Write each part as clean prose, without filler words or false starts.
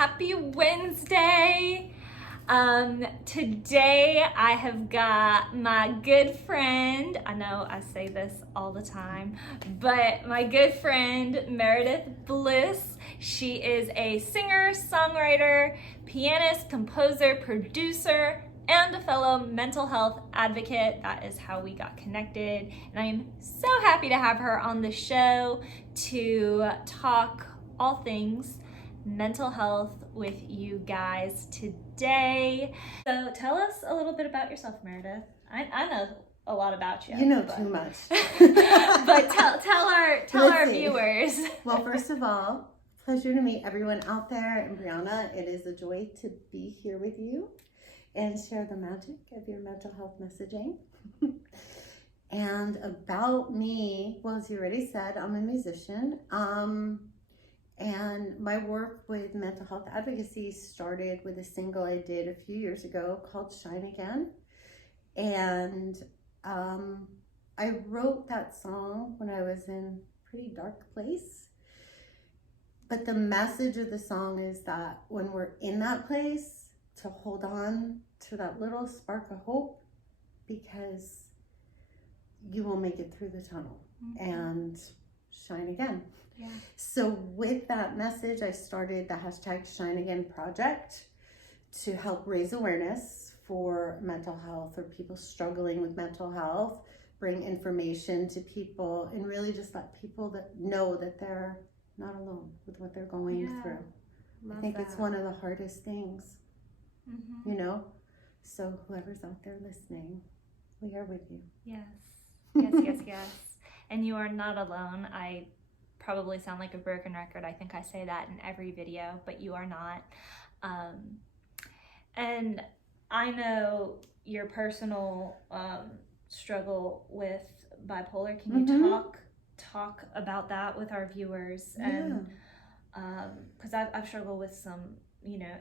Happy Wednesday. Today I have got my good friend, I know I say this all the time, but my good friend Meredith Blis. She is a singer, songwriter, pianist, composer, producer, and a fellow mental health advocate. That is how we got connected. And I am so happy to have her on the show to talk all things mental health with you guys today. So tell us a little bit about yourself, Meredith. I know a lot about you. You know too much. But tell our viewers. Well, first of all, pleasure to meet everyone out there. And Brianna, it is a joy to be here with you and share the magic of your mental health messaging. And about me, well, as you already said, I'm a musician. And my work with mental health advocacy started with a single I did a few years ago called Shine Again. And I wrote that song when I was in a pretty dark place. But the message of the song is that when we're in that place, to hold on to that little spark of hope, because you will make it through the tunnel and shine again. Yeah. So with that message, I started the #ShineAgain project to help raise awareness for mental health or people struggling with mental health, bring information to people, and really just let people that know that they're not alone with what they're going through. I think it's one of the hardest things, you know? So whoever's out there listening, we are with you. Yes. And you are not alone. I probably sound like a broken record. I think I say that in every video, but you are not. And I know your personal struggle with bipolar. Can you talk about that with our viewers? And because I've struggled with some,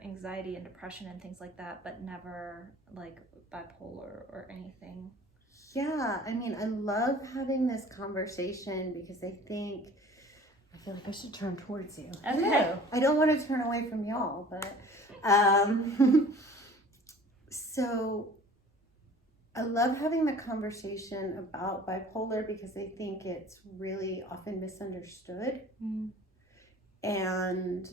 anxiety and depression and things like that, but never like bipolar or anything. Yeah, I mean, I love having this conversation because I feel like I should turn towards you. Okay. I don't want to turn away from y'all, but so I love having the conversation about bipolar because I think it's really often misunderstood. And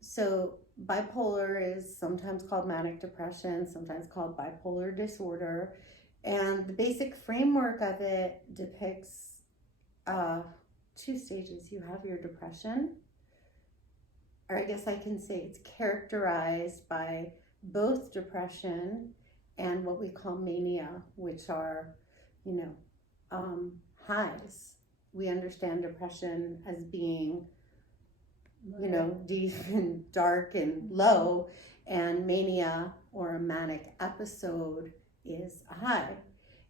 so bipolar is sometimes called manic depression, sometimes called bipolar disorder. And the basic framework of it depicts two stages. You have your depression, or I guess I can say it's characterized by both depression and what we call mania, which are, highs. We understand depression as being, deep and dark and low, and mania or a manic episode is a high.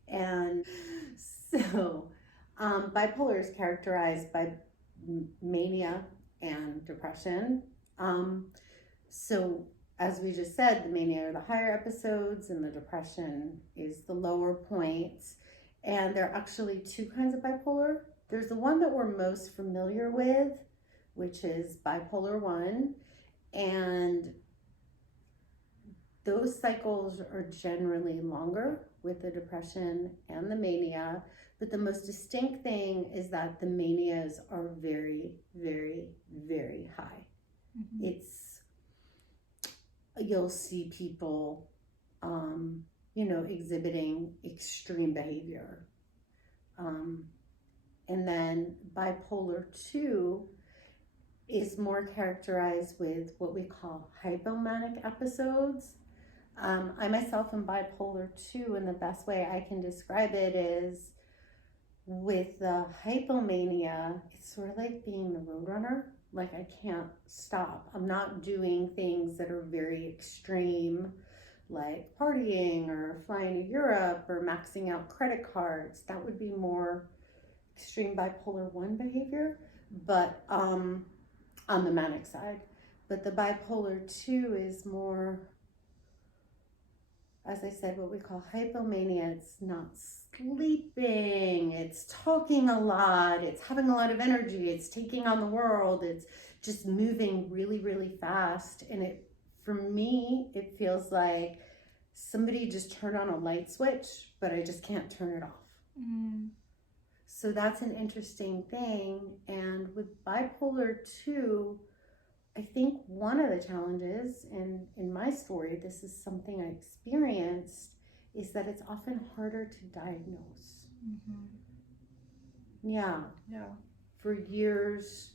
And so bipolar is characterized by mania and depression. So as we just said, the mania are the higher episodes and the depression is the lower points. And there are actually two kinds of bipolar. There's the one that we're most familiar with, which is bipolar 1. And those cycles are generally longer with the depression and the mania. But the most distinct thing is that the manias are very, very, very high. You'll see people, exhibiting extreme behavior. And then bipolar 2 is more characterized with what we call hypomanic episodes. I myself am bipolar 2, and the best way I can describe it is with the hypomania, it's sort of like being the roadrunner. Like I can't stop. I'm not doing things that are very extreme, like partying or flying to Europe or maxing out credit cards. That would be more extreme bipolar 1 behavior, but on the manic side. But the bipolar 2 is more, as I said, what we call hypomania. It's not sleeping, it's talking a lot, it's having a lot of energy, it's taking on the world, it's just moving really, really fast. And it, for me, it feels like somebody just turned on a light switch, but I just can't turn it off. Mm. So that's an interesting thing. And with bipolar 2, I think one of the challenges, and in my story, this is something I experienced, is that it's often harder to diagnose. Mm-hmm. Yeah. Yeah. For years,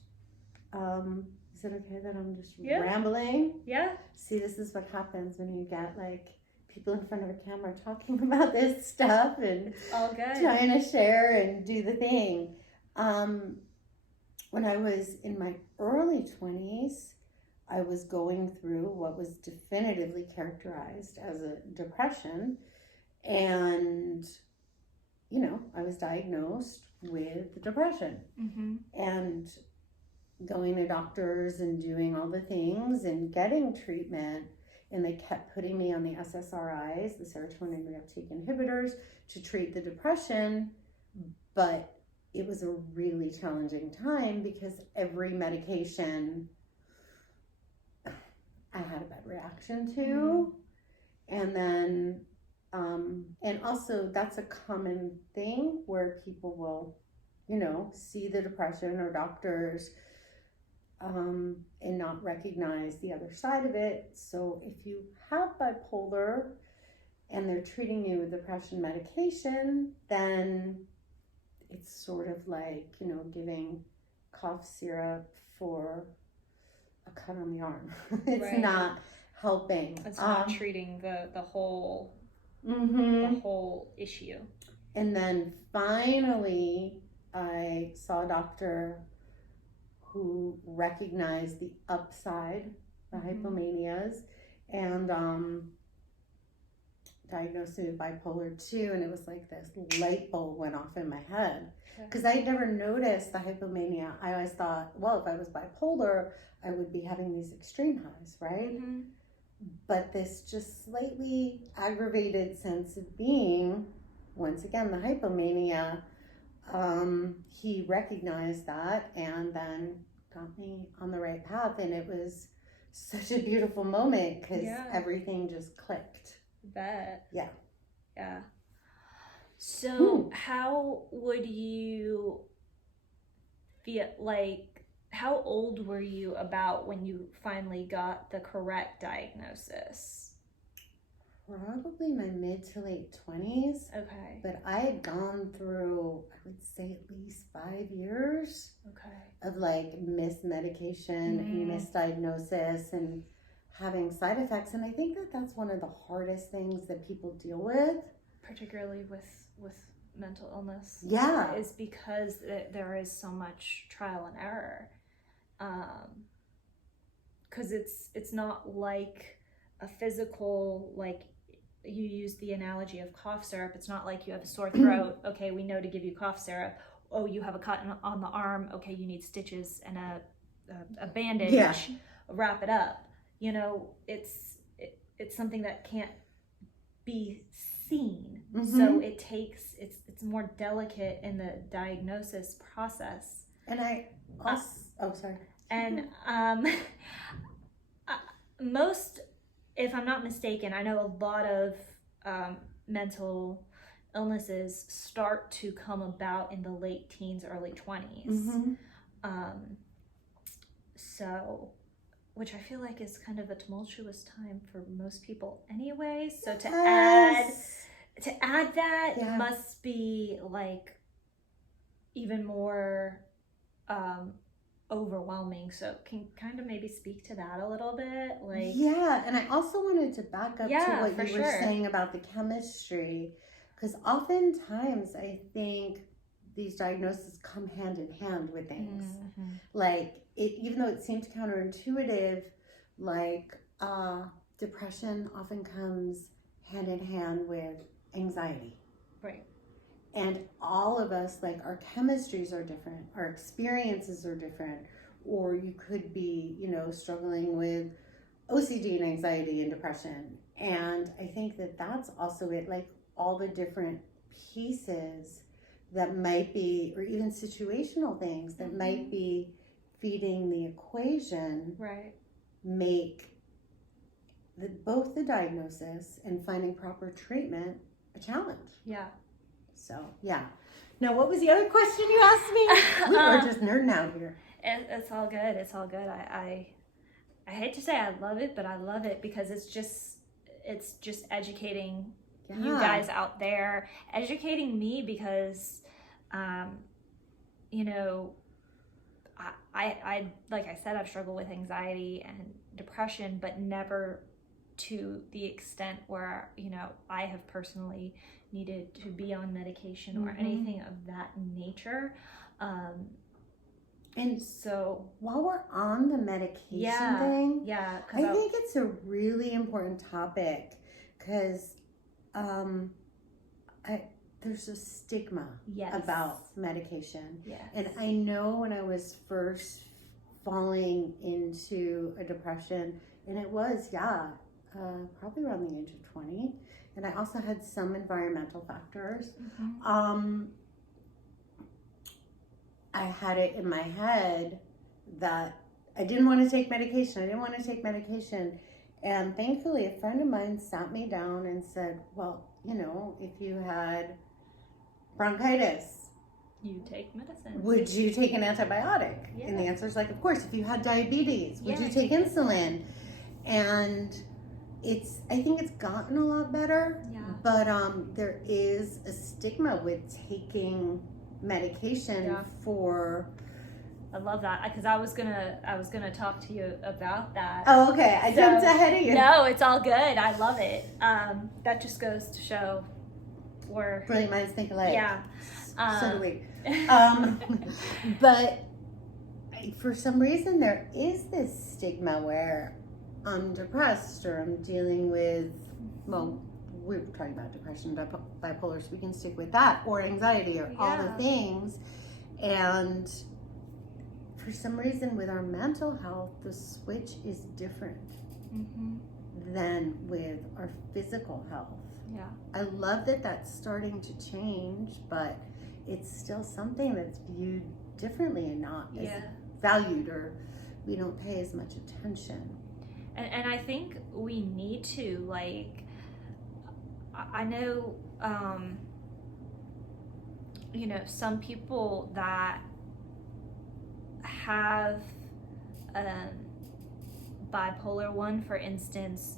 is it okay that I'm just rambling? Yeah. See, this is what happens when you get like people in front of a camera talking about this stuff and it's all good. Trying to share and do the thing. When I was in my early 20s, I was going through what was definitively characterized as a depression. And, you know, I was diagnosed with depression. Mm-hmm. And going to doctors and doing all the things and getting treatment. And they kept putting me on the SSRIs, the serotonin reuptake inhibitors, to treat the depression. But it was a really challenging time because every medication I had a bad reaction to. And then, and also that's a common thing where people will, you know, see the depression or doctors and not recognize the other side of it. So if you have bipolar and they're treating you with depression medication, then it's sort of like, you know, giving cough syrup for a cut on the arm. It's not helping. It's not treating the whole mm-hmm. the whole issue. And then finally I saw a doctor who recognized the upside, the mm-hmm. hypomanias, and diagnosed me with bipolar 2, and it was like this light bulb went off in my head. Because I never noticed the hypomania. I always thought, well, if I was bipolar, I would be having these extreme highs, right? Mm-hmm. But this just slightly aggravated sense of being, once again, the hypomania, he recognized that and then got me on the right path. And it was such a beautiful moment because everything just clicked. Bet. Yeah. Yeah. So how would you feel like, how old were you about when you finally got the correct diagnosis? Probably my mid to late 20s. Okay. But I had gone through, I would say at least 5 years of like missed medication and misdiagnosis and having side effects. And I think that that's one of the hardest things that people deal with. Particularly with mental illness. Yeah. Is because there is so much trial and error. Because it's not like a physical, like you use the analogy of cough syrup. It's not like you have a sore throat. Okay, we know to give you cough syrup. Oh, you have a cut on the arm. Okay, you need stitches and a bandage. Yeah. Wrap it up. You know, it's something that can't be seen. Mm-hmm. So it's more delicate in the diagnosis process. And I also, sorry. And most, if I'm not mistaken, I know a lot of mental illnesses start to come about in the late teens, early 20s. Mm-hmm. So, which I feel like is kind of a tumultuous time for most people anyway. So to add that must be like even more overwhelming. So can kind of maybe speak to that a little bit, like. Yeah, and I also wanted to back up to what you were saying about the chemistry, because oftentimes I think these diagnoses come hand in hand with things. Mm-hmm. Like even though it seems counterintuitive, like depression often comes hand in hand with anxiety. Right. And all of us, like our chemistries are different, our experiences are different, or you could be, you know, struggling with OCD and anxiety and depression. And I think that that's also it, like all the different pieces that might be, or even situational things that might be feeding the equation, right, make both the diagnosis and finding proper treatment a challenge. yeah. So, yeah. Now, what was the other question you asked me? We are just nerding out here. It's all good. It's all good. I hate to say I love it, but I love it because it's just educating you guys out there, educating me because, you know, I like I said, I've struggled with anxiety and depression, but never to the extent where, you know, I have personally needed to be on medication or anything of that nature. And so while we're on the medication thing, I think it's a really important topic because there's a stigma about medication. Yes. And I know when I was first falling into a depression, and it was, probably around the age of 20. And I also had some environmental factors. I had it in my head that I didn't want to take medication. And thankfully, a friend of mine sat me down and said, well, you know, if you had bronchitis, you take medicine. Would you take an antibiotic? Yeah. And the answer is like, of course. If you had diabetes, would you take insulin? And I think it's gotten a lot better. Yeah. But there is a stigma with taking medication for. I love that because I was gonna talk to you about that. Oh, okay. I jumped ahead of you. No, it's all good. I love it. That just goes to show we're brilliant minds think alike. Yeah. So do we. But for some reason, there is this stigma where I'm depressed or I'm dealing with, well, we're talking about depression, bipolar, so we can stick with that, or anxiety, or all the things. And for some reason, with our mental health, the switch is different than with our physical health. Yeah. I love that that's starting to change, but it's still something that's viewed differently and not as valued, or we don't pay as much attention. And I think we need to, like, I know, you know, some people that have bipolar 1, for instance,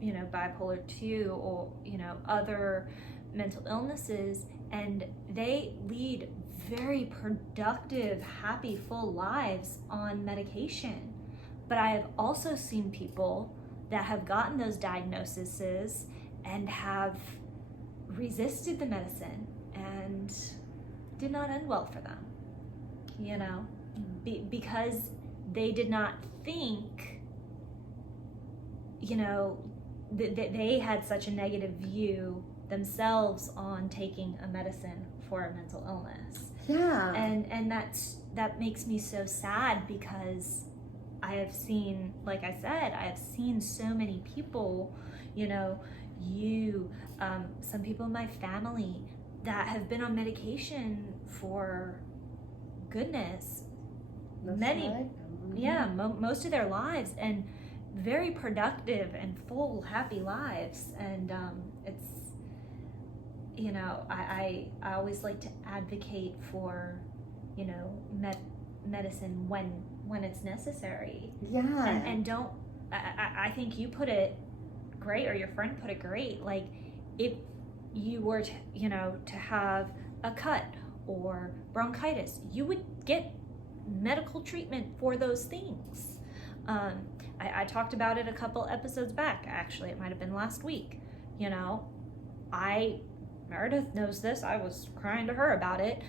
you know, bipolar 2, or, you know, other mental illnesses, and they lead very productive, happy, full lives on medication. But I have also seen people that have gotten those diagnoses and have resisted the medicine and did not end well for them, you know, because they did not think, you know, that they had such a negative view themselves on taking a medicine for a mental illness. Yeah. And that makes me so sad because I have seen, like I said, I have seen so many people, you know, some people in my family that have been on medication for goodness, most of their lives, and very productive and full, happy lives. And it's, you know, I always like to advocate for, you know, medicine when it's necessary. Yeah. And don't, I think you put it great, or your friend put it great. Like, if you were to, you know, to have a cut or bronchitis, you would get medical treatment for those things. I talked about it a couple episodes back, actually. It might have been last week. You know, Meredith knows this. I was crying to her about it.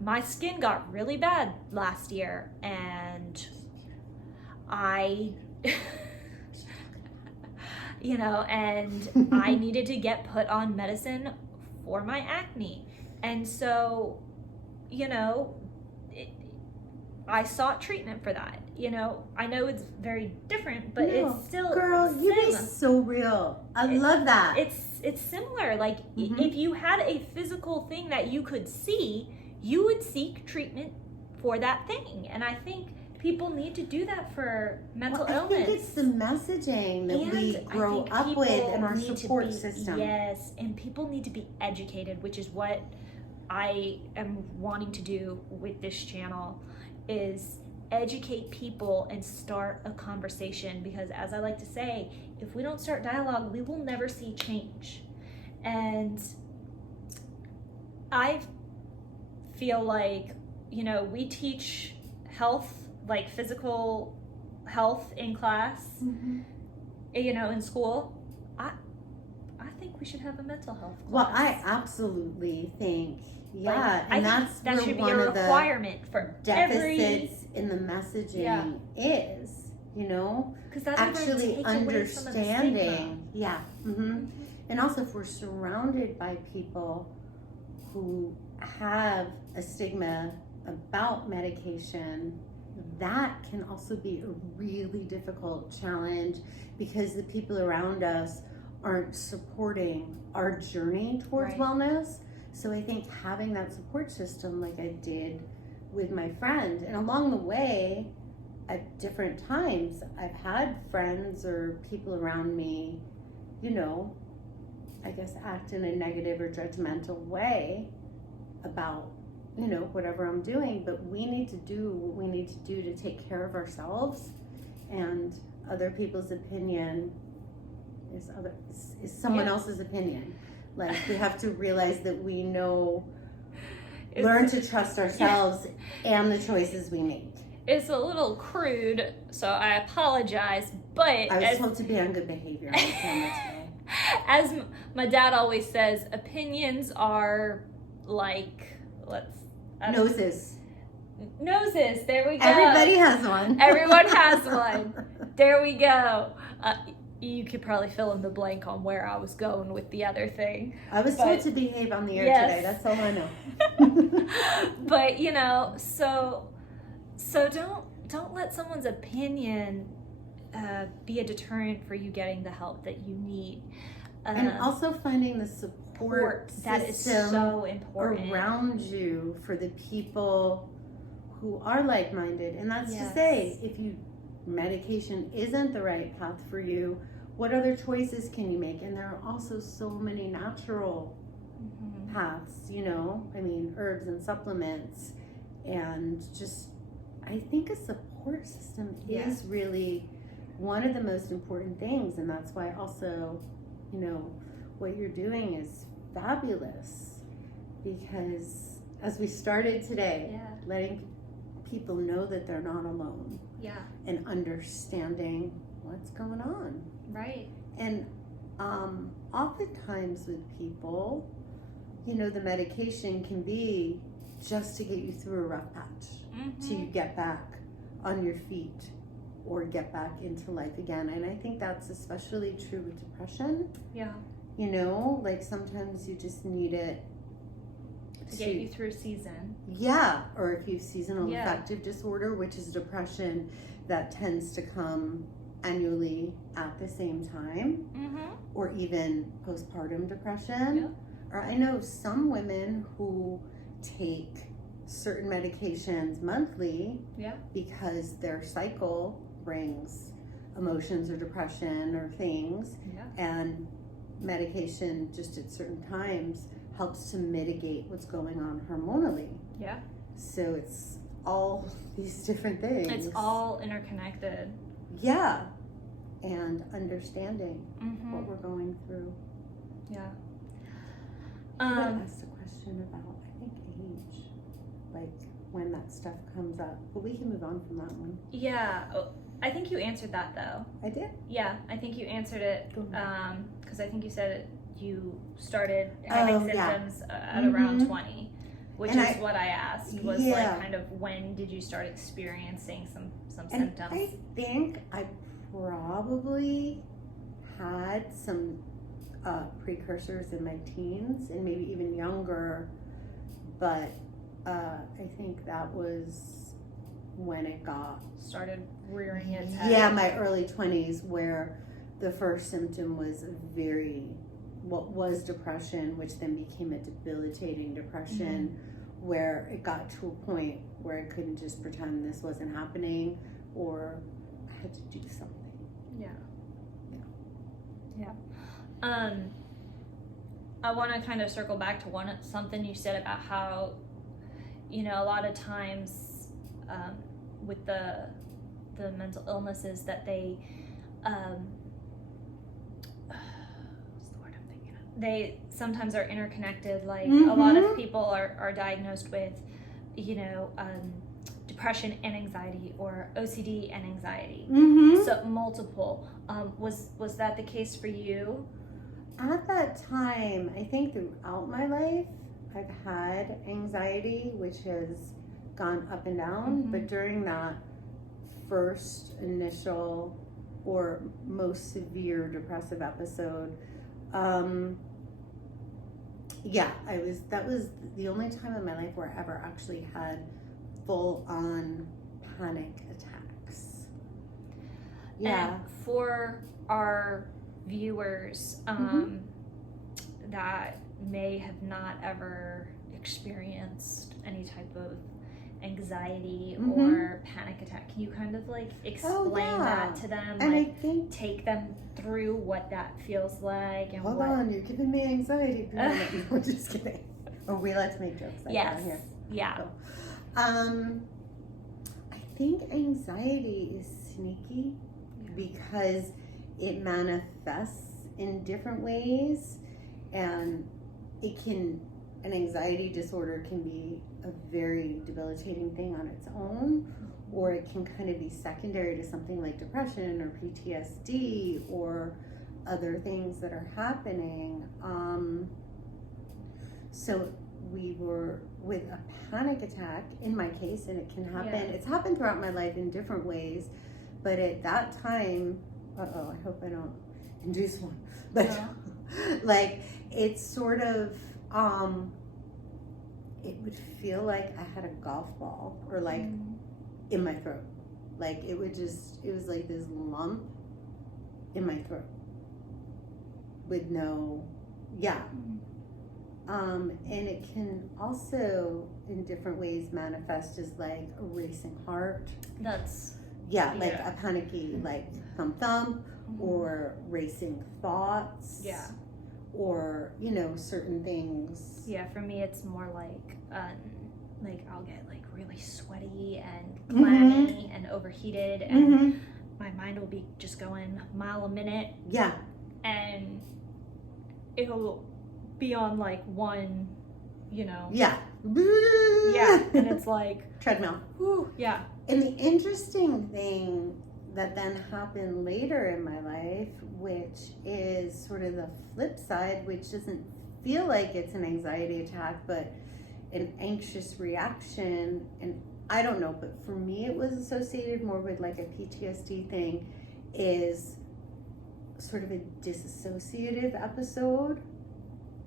My skin got really bad last year, and I, you know, and I needed to get put on medicine for my acne. And so, you know, I sought treatment for that. you know, I know it's very different, but No, it's still girl, you be so real. I love that. It's similar. Like Mhm. if you had a physical thing that you could see, you would seek treatment for that thing. And I think people need to do that for mental illness. I think it's the messaging that we grow up with in our support system. Yes, and people need to be educated, which is what I am wanting to do with this channel, is educate people and start a conversation. Because as I like to say, if we don't start dialogue, we will never see change. And I feel like, you know, we teach health, like physical health in class, you know, in school. I think we should have a mental health class. Well, I absolutely think, yeah, like, and I that's think that where should be one a of the requirement for deficits in the messaging is, you know, that actually understanding. Mm-hmm. And also, if we're surrounded by people who have a stigma about medication, that can also be a really difficult challenge, because the people around us aren't supporting our journey towards wellness. So I think having that support system, like I did with my friend, and along the way at different times, I've had friends or people around me, you know, I guess act in a negative or judgmental way about, you know, whatever I'm doing. But we need to do what we need to do to take care of ourselves, and other people's opinion is someone else's opinion. Like, we have to realize that we know, learn to trust ourselves and the choices we make. It's a little crude, so I apologize, but I was told to be on good behavior. As my dad always says, opinions are like, noses. There we go. Everybody has one. Everyone has one. There we go. You could probably fill in the blank on where I was going with the other thing. I was told to behave on the air today. That's all I know. But, you know, so don't let someone's opinion be a deterrent for you getting the help that you need. And also finding the support that is so important around you for the people who are like-minded. And that's to say, if medication isn't the right path for you, what other choices can you make? And there are also so many natural paths, you know, I mean, herbs and supplements, and just, I think a support system is really one of the most important things. And that's why also, you know, what you're doing is fabulous, because as we started today, letting people know that they're not alone, and understanding what's going on, and oftentimes with people, you know, the medication can be just to get you through a rough patch, to get back on your feet or get back into life again. And I think that's especially true with depression. You know, like sometimes you just need it to get you through a season. Or if you have seasonal affective disorder, which is depression that tends to come annually at the same time, or even postpartum depression. Or I know some women who take certain medications monthly because their cycle brings emotions or depression or things, and medication just at certain times helps to mitigate what's going on hormonally. So it's all these different things. It's all interconnected. And understanding what we're going through. I asked a question about, I think, age, like when that stuff comes up, but we can move on from that one. I think you answered that though. I did? I think you answered it, because I think you said you started having symptoms at around 20, which is what I asked, was like kind of when did you start experiencing some symptoms? I think I probably had some precursors in my teens and maybe even younger, but I think that was when it got started rearing its head. Yeah, my early 20s, where the first symptom was what was depression, which then became a debilitating depression, where it got to a point where I couldn't just pretend this wasn't happening, or I had to do something. I want to kind of circle back to something you said about how, a lot of times with the mental illnesses that they what's the word I'm thinking of? They sometimes are interconnected. Like a lot of people are diagnosed with, depression and anxiety, or OCD and anxiety. So multiple. Was that the case for you? At that time, I think throughout my life, I've had anxiety, which has gone up and down. But during that first initial or most severe depressive episode, that was the only time in my life where I ever actually had full-on panic attacks. And for our viewers that may have not ever experienced any type of anxiety or panic attack, can you kind of like explain that to them, and like I think take them through what that feels like? And hold on, you're giving me anxiety. No, just kidding. Oh, we like to make jokes like that here. Yeah. I think anxiety is sneaky because it manifests in different ways, and an anxiety disorder can be a very debilitating thing on its own, or it can kind of be secondary to something like depression or PTSD or other things that are happening. So we were with a panic attack in my case, and it can happen. It's happened throughout my life in different ways, but at that time, I hope I don't induce one, but like it's sort of, it would feel like I had a golf ball or like in my throat. Like it was like this lump in my throat with no, and it can also in different ways manifest as like a racing heart. Like a panicky, like thump, or racing thoughts. Or, certain things. For me, it's more like I'll get like really sweaty and clammy and overheated, and my mind will be just going a mile a minute. And it'll be on like one, and it's like treadmill. And the interesting thing that then happened later in my life, which is sort of the flip side, which doesn't feel like it's an anxiety attack, but an anxious reaction. And I don't know, but for me, it was associated more with like a PTSD thing, is sort of a dissociative episode.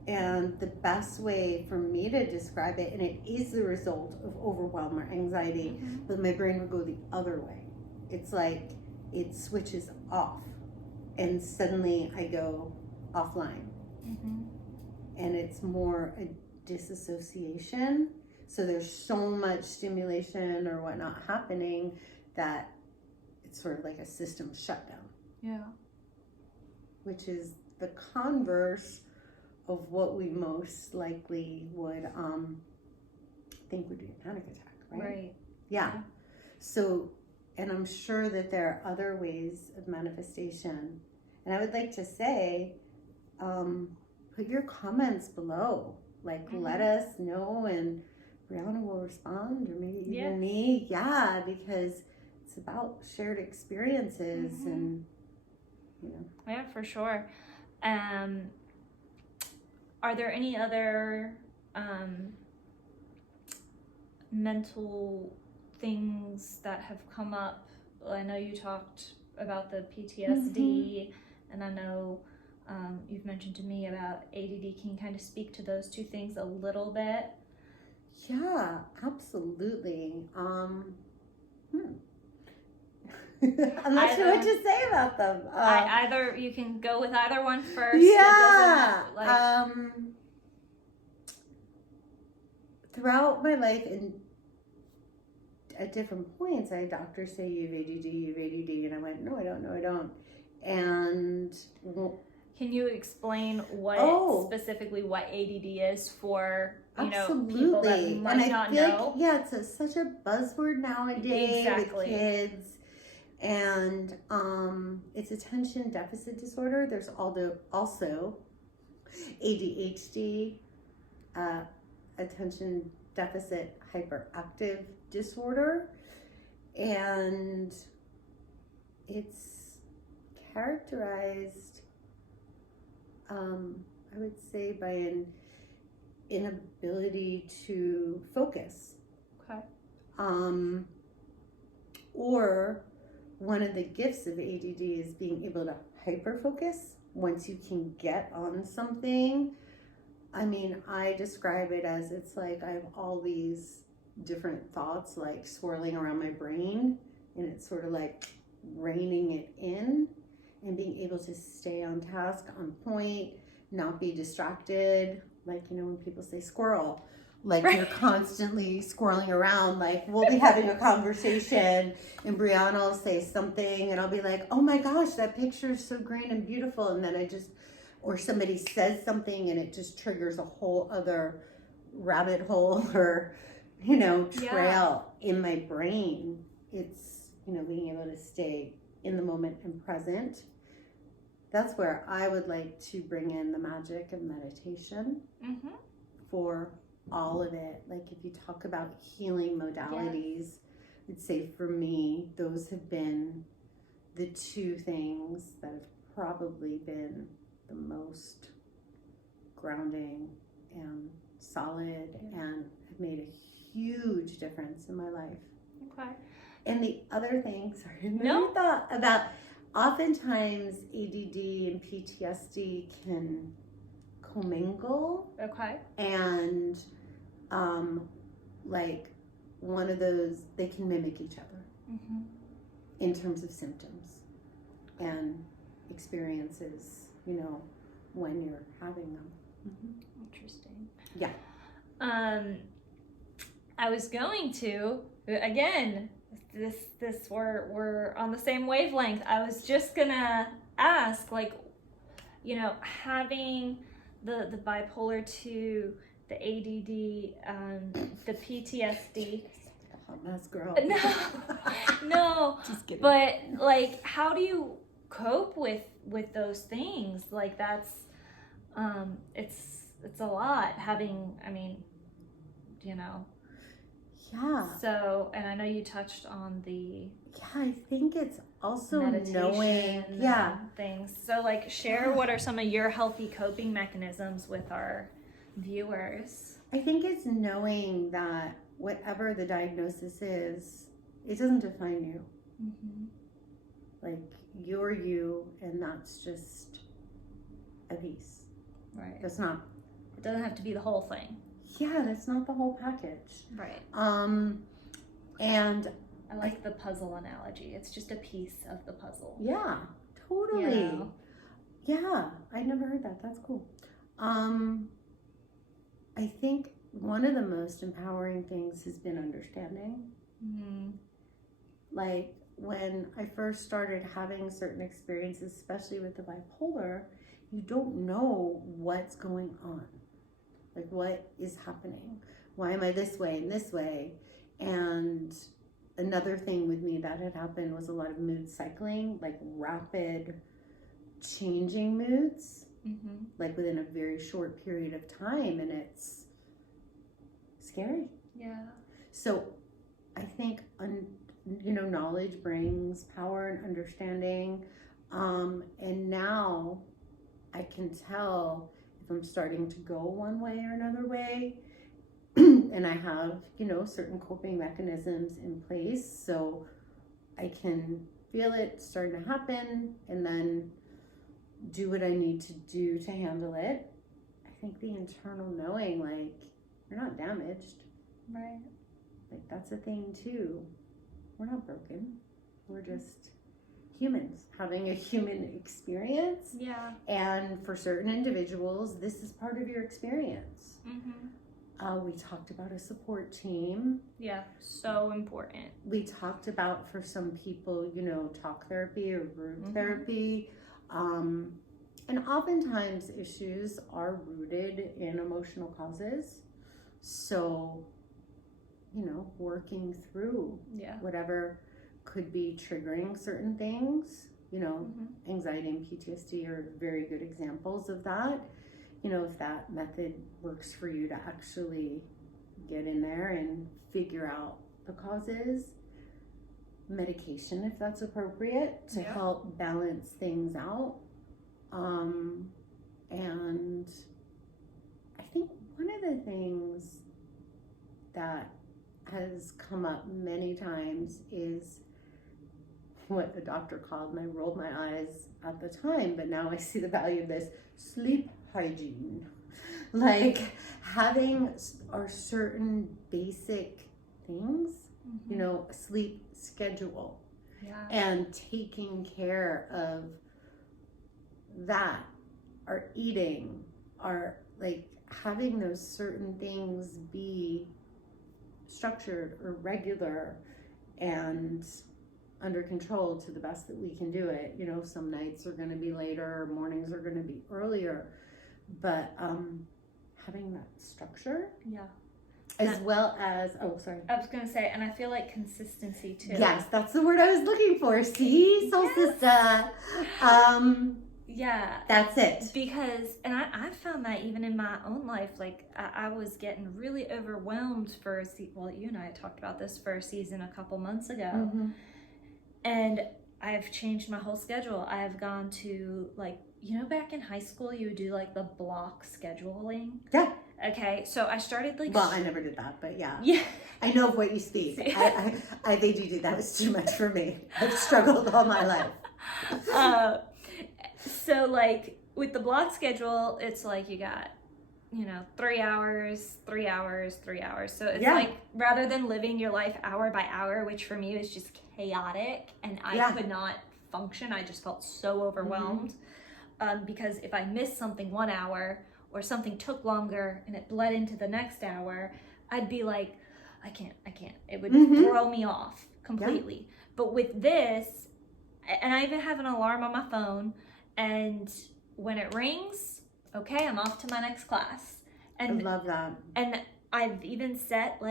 And the best way for me to describe it, and it is the result of overwhelm or anxiety, but my brain would go the other way. It's like it switches off, and suddenly I go offline. And it's more a disassociation. So there's so much stimulation or whatnot happening that it's sort of like a system shutdown. Which is the converse of what we most likely would think would be a panic attack, right? So, and I'm sure that there are other ways of manifestation. And I would like to say, put your comments below. Like, let us know, and Brianna will respond, or maybe even me. Because it's about shared experiences and, Yeah, for sure. Are there any other mental things that have come up? I know you talked about the PTSD, and I know you've mentioned to me about ADD. Can you kind of speak to those two things a little bit? Yeah, absolutely. I'm not sure what to say about them. Either you can go with either one first. Yeah. It doesn't have, throughout my life and at different points, I had doctors say you have ADD, and I went, no, I don't. And can you explain specifically what ADD is for people that might not know? It's such a buzzword nowadays with kids. And it's attention deficit disorder. There's also ADHD, attention deficit hyperactive disorder, and it's characterized, I would say, by an inability to focus. Okay. Or one of the gifts of ADD is being able to hyperfocus once you can get on something. I mean, I describe it as it's like I have all these different thoughts like swirling around my brain, and it's sort of like reining it in and being able to stay on task, on point, not be distracted. Like, when people say squirrel, like you're constantly squirreling around. Like we'll be having a conversation and Brianna will say something and I'll be like, oh my gosh, that picture is so green and beautiful. And then or somebody says something and it just triggers a whole other rabbit hole or, trail in my brain. It's, being able to stay in the moment and present. That's where I would like to bring in the magic of meditation for all of it. Like if you talk about healing modalities, I'd say for me, those have been the two things that have probably been the most grounding and solid and have made a huge difference in my life. Okay. And the other things, thought about, oftentimes ADD and PTSD can commingle. Okay. And like one of those, they can mimic each other in terms of symptoms and experiences, when you're having them. Interesting. Yeah. I was going to, again, this we're on the same wavelength. I was just gonna ask, like, having the bipolar 2, the ADD, the PTSD. Hot mess, girl. No. Just kidding. But like, how do you cope with those things? Like that's, it's a lot having. Yeah. So, and I know you touched on the. Yeah, I think it's also meditation knowing. Things. So, like, share what are some of your healthy coping mechanisms with our viewers. I think it's knowing that whatever the diagnosis is, it doesn't define you. Like, you're you, and that's just a piece. Right. That's not. It doesn't have to be the whole thing. Yeah, that's not the whole package. Right. And I like the puzzle analogy. It's just a piece of the puzzle. Yeah, totally. Yeah, I never heard that. That's cool. I think one of the most empowering things has been understanding. Like when I first started having certain experiences, especially with the bipolar, you don't know what's going on. Like, what is happening? Why am I this way and this way? And another thing with me that had happened was a lot of mood cycling, like rapid changing moods, like within a very short period of time. And it's scary. Yeah. So I think, knowledge brings power and understanding. And now I can tell if I'm starting to go one way or another way, and I have, certain coping mechanisms in place, so I can feel it starting to happen and then do what I need to do to handle it. I think the internal knowing, like, you're not damaged. Right. Like, that's a thing too. we're not broken. We're just humans having a human experience. Yeah. And for certain individuals, this is part of your experience. Mm-hmm. We talked about a support team. Yeah, so important. We talked about, for some people, talk therapy or group therapy. And oftentimes issues are rooted in emotional causes. So, working through whatever could be triggering certain things, anxiety and PTSD are very good examples of that. If that method works for you to actually get in there and figure out the causes, medication if that's appropriate to help balance things out. And I think one of the things that has come up many times is what the doctor called, and I rolled my eyes at the time, but now I see the value of this, sleep hygiene. Like having our certain basic things, a sleep schedule, and taking care of that, our eating, our having those certain things be structured or regular and under control to the best that we can do it. Some nights are going to be later, mornings are going to be earlier, but having that structure, as well as I was going to say, and I feel like consistency too. Yes, that's the word I was looking for. See, soul sister. Yeah, that's it. Because, and I found that even in my own life, I was getting really overwhelmed for you and I talked about this for a season a couple months ago, and I've changed my whole schedule. I've gone to back in high school you would do the block scheduling. Yeah. Okay, so I started well, I never did that, but yeah. I know of what you speak. I think you did. That was too much for me. I've struggled all my life. So with the block schedule, it's you got 3 hours, 3 hours, 3 hours. So it's rather than living your life hour by hour, which for me was just chaotic and I could not function. I just felt so overwhelmed because if I missed something 1 hour or something took longer and it bled into the next hour, I'd be like, I can't. It would throw me off completely. But with this, and I even have an alarm on my phone, and when it rings, okay, I'm off to my next class. And I love that. And I've even set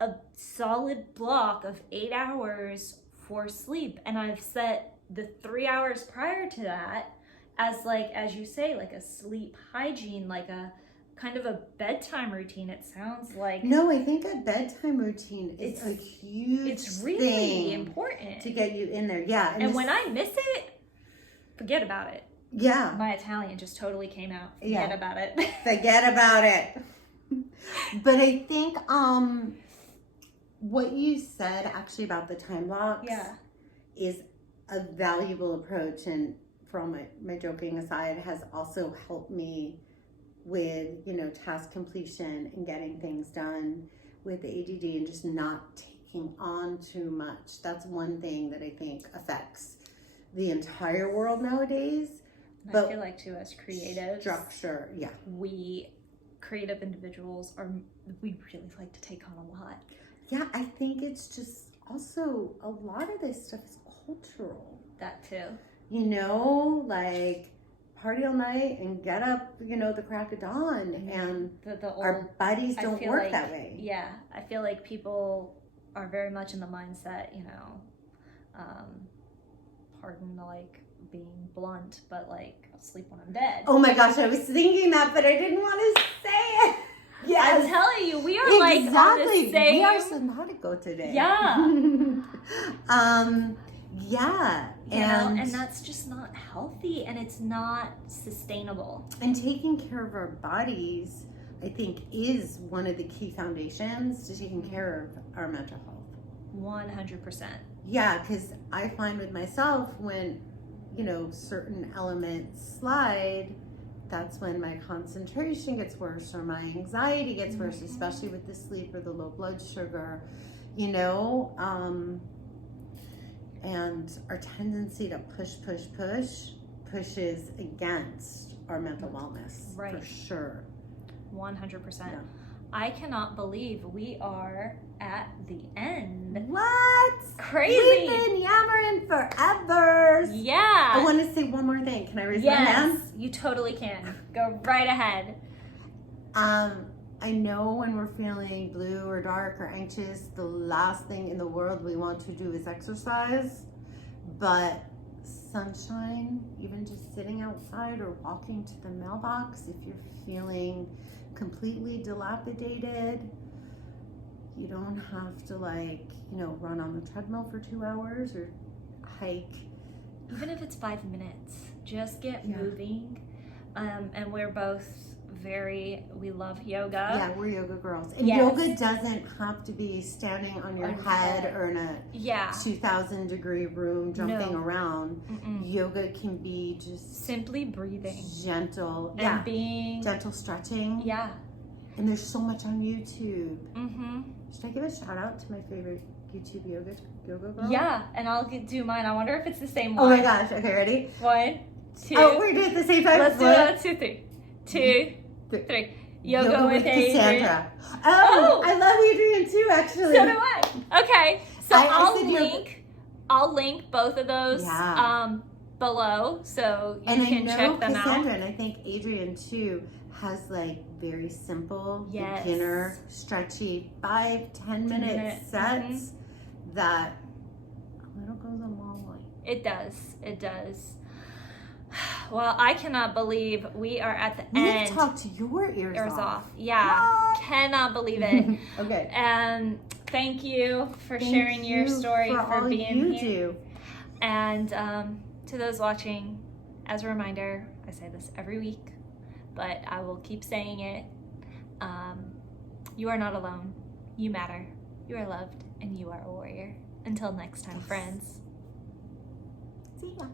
a solid block of 8 hours for sleep, and I've set the 3 hours prior to that as you say, a sleep hygiene, a kind of a bedtime routine. It sounds like. No, I think a bedtime routine is a huge It's really important to get you in there. Yeah. And when I miss it, forget about it. Yeah. My Italian just totally came out. Forget about it. Forget about it. But I think what you said actually about the time blocks is a valuable approach, and from my joking aside, has also helped me with task completion and getting things done with the ADD and just not taking on too much. That's one thing that I think affects the entire world nowadays. But I feel like too, as creatives, structure, we creative individuals we really like to take on a lot. Yeah, I think it's just also a lot of this stuff is cultural. That too. Party all night and get up, the crack of dawn, and our bodies don't work that way. Yeah, I feel like people are very much in the mindset, pardon being blunt, but I'll sleep when I'm dead. Oh my gosh, I was thinking that, but I didn't want to say it. Yes. I'm telling you, we are exactly. On the same. We are simpatico today. Yeah. Yeah. And that's just not healthy, and it's not sustainable. And taking care of our bodies, I think, is one of the key foundations to taking care of our mental health. 100%. Yeah, because I find with myself when, certain elements slide, that's when my concentration gets worse or my anxiety gets worse, especially with the sleep or the low blood sugar. you know, and our tendency to pushes against our mental wellness, Right. for sure. 100%. Yeah. I cannot believe we are at the end. What? Crazy. We've been yammering forever. Yeah. I want to say one more thing. Can I raise my hand? Yes, you totally can. Go right ahead. I know when we're feeling blue or dark or anxious, the last thing in the world we want to do is exercise. But sunshine, even just sitting outside or walking to the mailbox, if you're feeling completely dilapidated, you don't have to run on the treadmill for 2 hours or hike. Even if it's 5 minutes, just get Yeah. moving. And we're both we love yoga. Yeah, we're yoga girls. And Yes. yoga doesn't have to be standing on your On your head head. or in a Yeah. 2,000 degree room jumping No. around. Mm-mm. Yoga can be just Simply breathing gentle. and being. Gentle stretching. Yeah. And there's so much on YouTube. Mm-hmm. Should I give a shout out to my favorite YouTube yoga girl? Yeah, and I'll do mine. I wonder if it's the same Oh one. my gosh. Okay, ready? 1, 2. Oh, we're doing it at the same time. Let's do it on 2, 3. 2, 3. Yoga with Adrian. Cassandra. Oh, I love Adrian too, actually. So do I. Okay, so I I'll link both of those Yeah. below, so you And can I know check them Cassandra, out. and I think Adrian too, has very simple, Yes. beginner, stretchy 5-10 minute minute, sets that a little goes a long way. It does. It does. Well, I cannot believe we are at the We've end. talked your ears off. Yeah. What? Cannot believe it. Okay. And thank you for Thank sharing your you story, for for all being you here. do. And to those watching, as a reminder, I say this every week, but I will keep saying it. You are not alone. You matter. You are loved, and you are a warrior. Until next time, friends. See ya.